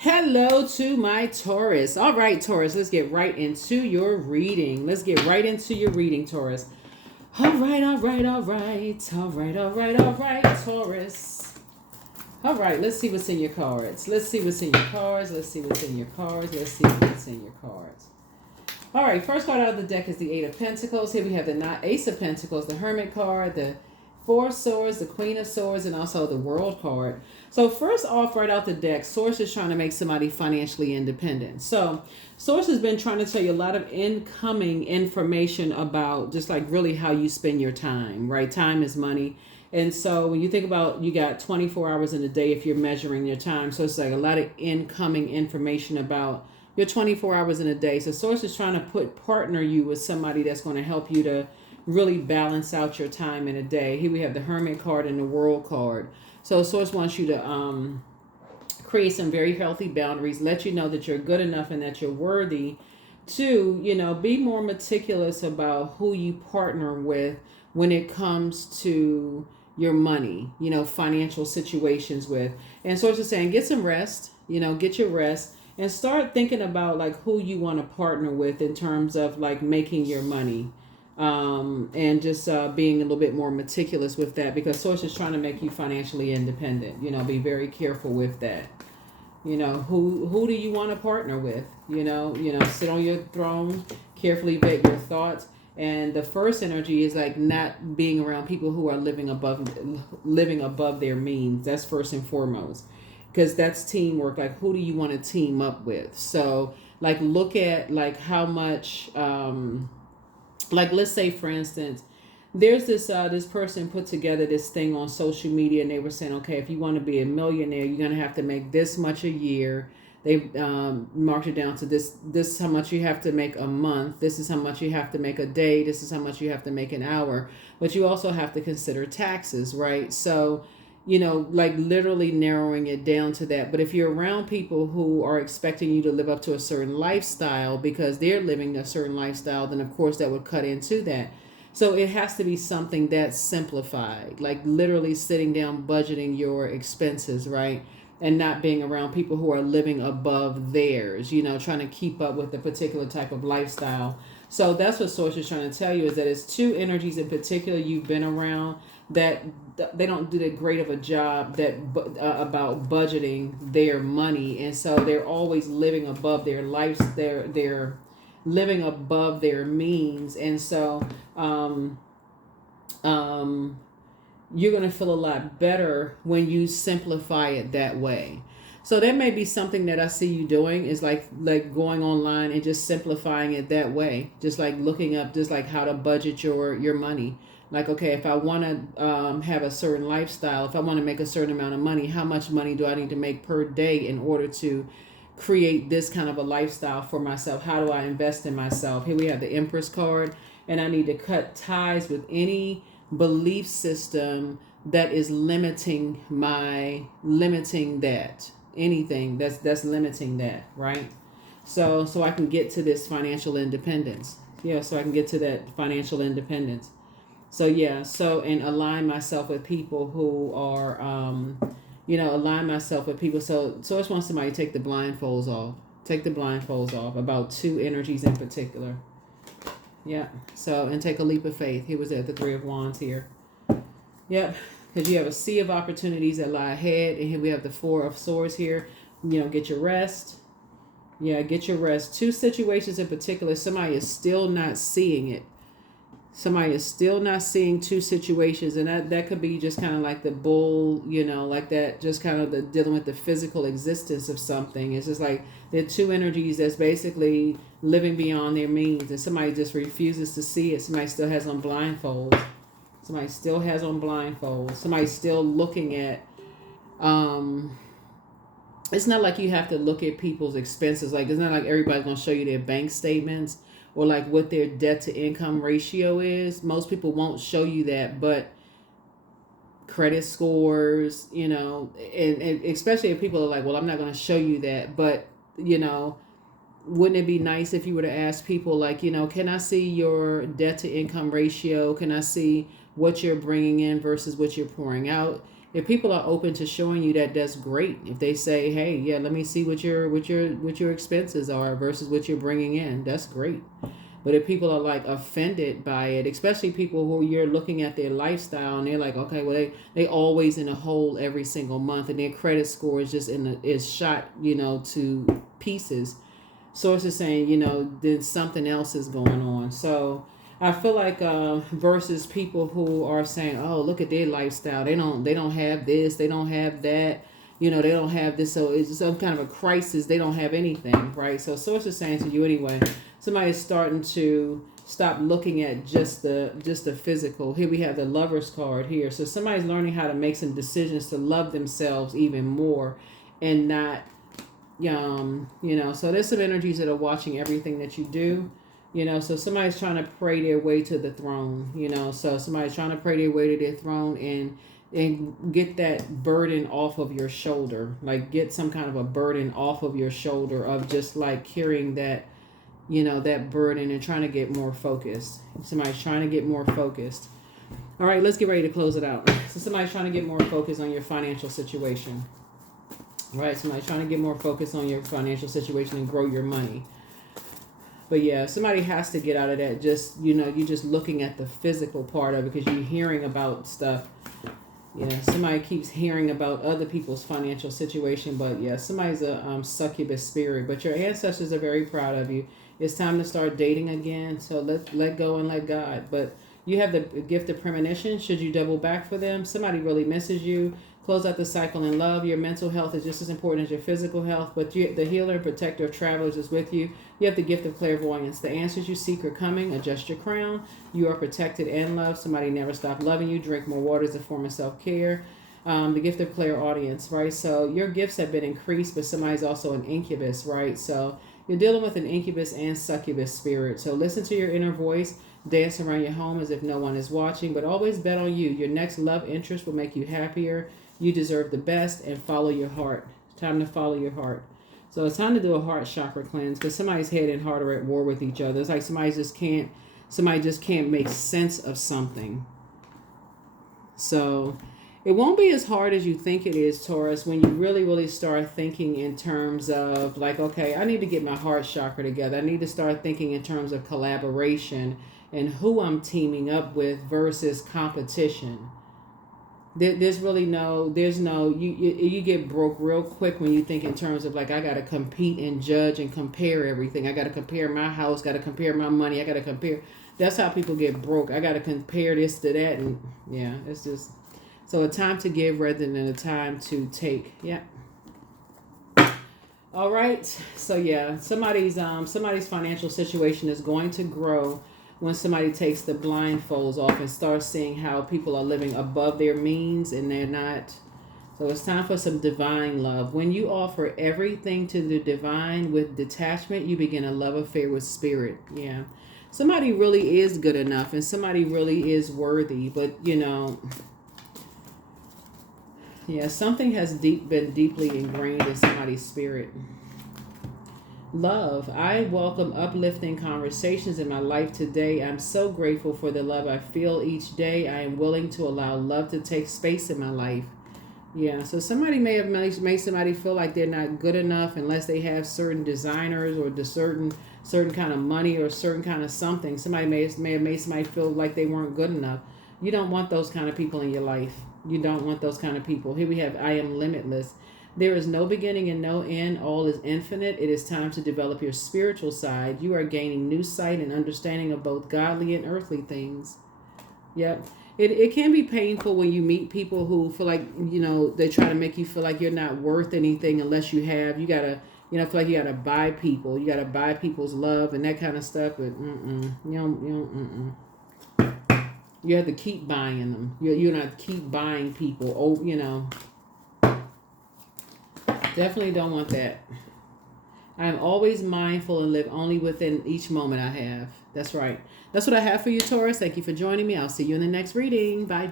Hello to my Taurus. All right, Taurus, let's get right into your reading. Taurus. All right, all right, all right. All right, all right, all right, Taurus. All right, let's see what's in your cards. Let's see what's in your cards. Let's see what's in your cards. Let's see what's in your cards. All right, first card out of the deck is the Eight of Pentacles. Here we have the Ace of Pentacles, the Hermit card, the Four of Swords, the Queen of Swords, and also the World card. So first off, right out the deck, Source is trying to make somebody financially independent. So Source has been trying to tell you a lot of incoming information about just like really how you spend your time, right? Time is money. And so when you think about, you got 24 hours in a day if you're measuring your time. So it's like a lot of incoming information about your 24 hours in a day. So Source is trying to partner you with somebody that's going to help you to really balance out your time in a day. Here we have the Hermit card and the World card. So Source wants you to create some very healthy boundaries, let you know that you're good enough and that you're worthy to, be more meticulous about who you partner with when it comes to your money, financial situations with. And Source is saying, get some rest, get your rest and start thinking about like who you want to partner with in terms of like making your money. And just being a little bit more meticulous with that, because Source is trying to make you financially independent. Be very careful with that. Who do you want to partner with? Sit on your throne, carefully vet your thoughts. And the first energy is like not being around people who are living above their means. That's first and foremost, because that's teamwork. Like, who do you want to team up with? So like look at like how much like let's say for instance, there's this person put together this thing on social media, and they were saying, okay, if you want to be a millionaire, you're going to have to make this much a year. They marked it down to this is how much you have to make a month, this is how much you have to make a day, this is how much you have to make an hour. But you also have to consider taxes, right? So like literally narrowing it down to that. But if you're around people who are expecting you to live up to a certain lifestyle because they're living a certain lifestyle, then of course that would cut into that. So it has to be something that's simplified, like literally sitting down, budgeting your expenses, right? And not being around people who are living above theirs, trying to keep up with a particular type of lifestyle. So that's what Source is trying to tell you, is that it's two energies in particular you've been around that they don't do that great of a job about budgeting their money, and so they're always living above their lives. They're living above their means, and so you're going to feel a lot better when you simplify it that way. So that may be something that I see you doing, is like going online and just simplifying it that way. Just like looking up just like how to budget your money. Like, okay, if I want to have a certain lifestyle, if I want to make a certain amount of money, how much money do I need to make per day in order to create this kind of a lifestyle for myself? How do I invest in myself? Here we have the Empress card, and I need to cut ties with any belief system that is limiting that, anything that's limiting that, right? So I can get to this financial independence. So I can get to that financial independence. And align myself with people who are align myself with people. So I just want somebody to take the blindfolds off about two energies in particular. Yeah. So, and take a leap of faith. Here was at the Three of Wands here. Yep. Because you have a sea of opportunities that lie ahead. And here we have the Four of Swords here. Get your rest. Yeah, get your rest. Two situations in particular, somebody is still not seeing it. Somebody is still not seeing two situations. And that could be just kind of like the bull, like that, just kind of the dealing with the physical existence of something. It's just like there are two energies that's basically living beyond their means, and somebody just refuses to see it. Somebody still has on blindfolds. Somebody's still looking at it's not like you have to look at people's expenses. Like, it's not like everybody's going to show you their bank statements or like what their debt to income ratio is. Most people won't show you that, but credit scores, and especially if people are like, well, I'm not going to show you that, but wouldn't it be nice if you were to ask people like, can I see your debt to income ratio? Can I see what you're bringing in versus what you're pouring out? If people are open to showing you that, that's great. If they say, hey, yeah, let me see what your expenses are versus what you're bringing in, that's great. But if people are like offended by it, especially people who you're looking at their lifestyle and they're like, okay, well they always in a hole every single month and their credit score is just is shot, to pieces. Sources saying, then something else is going on. So I feel like versus people who are saying, oh, look at their lifestyle. They don't have this, they don't have that. They don't have this, so it's some kind of a crisis. They don't have anything, right? So sources saying to you anyway, somebody's starting to stop looking at just the physical. Here we have the Lover's card here. So somebody's learning how to make some decisions to love themselves even more and not so there's some energies that are watching everything that you do. So somebody's trying to pray their way to the throne. So somebody's trying to pray their way to their throne and get that burden off of your shoulder, like get some kind of a burden off of your shoulder of just like carrying that that burden and trying to get more focused. Somebody's trying to get more focused. All right, let's get ready to close it out. So somebody's trying to get more focused on your financial situation. All right, somebody's trying to get more focused on your financial situation and grow your money. But yeah, somebody has to get out of that. Just, you're just looking at the physical part of it because you're hearing about stuff. Yeah, somebody keeps hearing about other people's financial situation. But yeah, somebody's a succubus spirit. But your ancestors are very proud of you. It's time to start dating again. So let go and let God. But you have the gift of premonition. Should you double back for them? Somebody really misses you. Close out the cycle in love. Your mental health is just as important as your physical health. But the healer, protector of travelers is with you. You have the gift of clairvoyance. The answers you seek are coming. Adjust your crown. You are protected and loved. Somebody never stopped loving you. Drink more water as a form of self-care. The gift of clairaudience, right? So your gifts have been increased, but somebody's also an incubus, right? So you're dealing with an incubus and succubus spirit. So listen to your inner voice. Dance around your home as if no one is watching, but always bet on you. Your next love interest will make you happier. You deserve the best, and follow your heart. Time to follow your heart. So it's time to do a heart chakra cleanse because somebody's head and heart are at war with each other. It's like somebody just can't make sense of something. So it won't be as hard as you think it is, Taurus, when you really, really start thinking in terms of like, okay, I need to get my heart chakra together. I need to start thinking in terms of collaboration and who I'm teaming up with versus competition. There's no, you get broke real quick when you think in terms of like, I got to compete and judge and compare everything. I got to compare my house, got to compare my money. I got to compare. That's how people get broke. I got to compare this to that. And yeah, it's just, so a time to give rather than a time to take. Yeah. All right. So yeah, somebody's financial situation is going to grow when somebody takes the blindfolds off and starts seeing how people are living above their means and they're not. So it's time for some divine love. When you offer everything to the divine with detachment, you begin a love affair with spirit. Yeah. Somebody really is good enough and somebody really is worthy, but yeah, something has been deeply ingrained in somebody's spirit. Love. I welcome uplifting conversations in my life today. I'm so grateful for the love I feel each day. I am willing to allow love to take space in my life. Yeah, so somebody may have made somebody feel like they're not good enough unless they have certain designers or the certain kind of money or certain kind of something. Somebody may have made somebody feel like they weren't good enough. You don't want those kind of people in your life. You don't want those kind of people. Here we have I am limitless. There is no beginning and no end. All is infinite. It is time to develop your spiritual side. You are gaining new sight and understanding of both godly and earthly things. Yep. It can be painful when you meet people who feel like, they try to make you feel like you're not worth anything unless you have. You got to, feel like you got to buy people. You got to buy people's love and that kind of stuff. But you have to keep buying them. You don't have to keep buying people. Oh, Definitely don't want that. I am always mindful and live only within each moment I have. That's right. That's what I have for you, Taurus. Thank you for joining me. I'll see you in the next reading. Bye.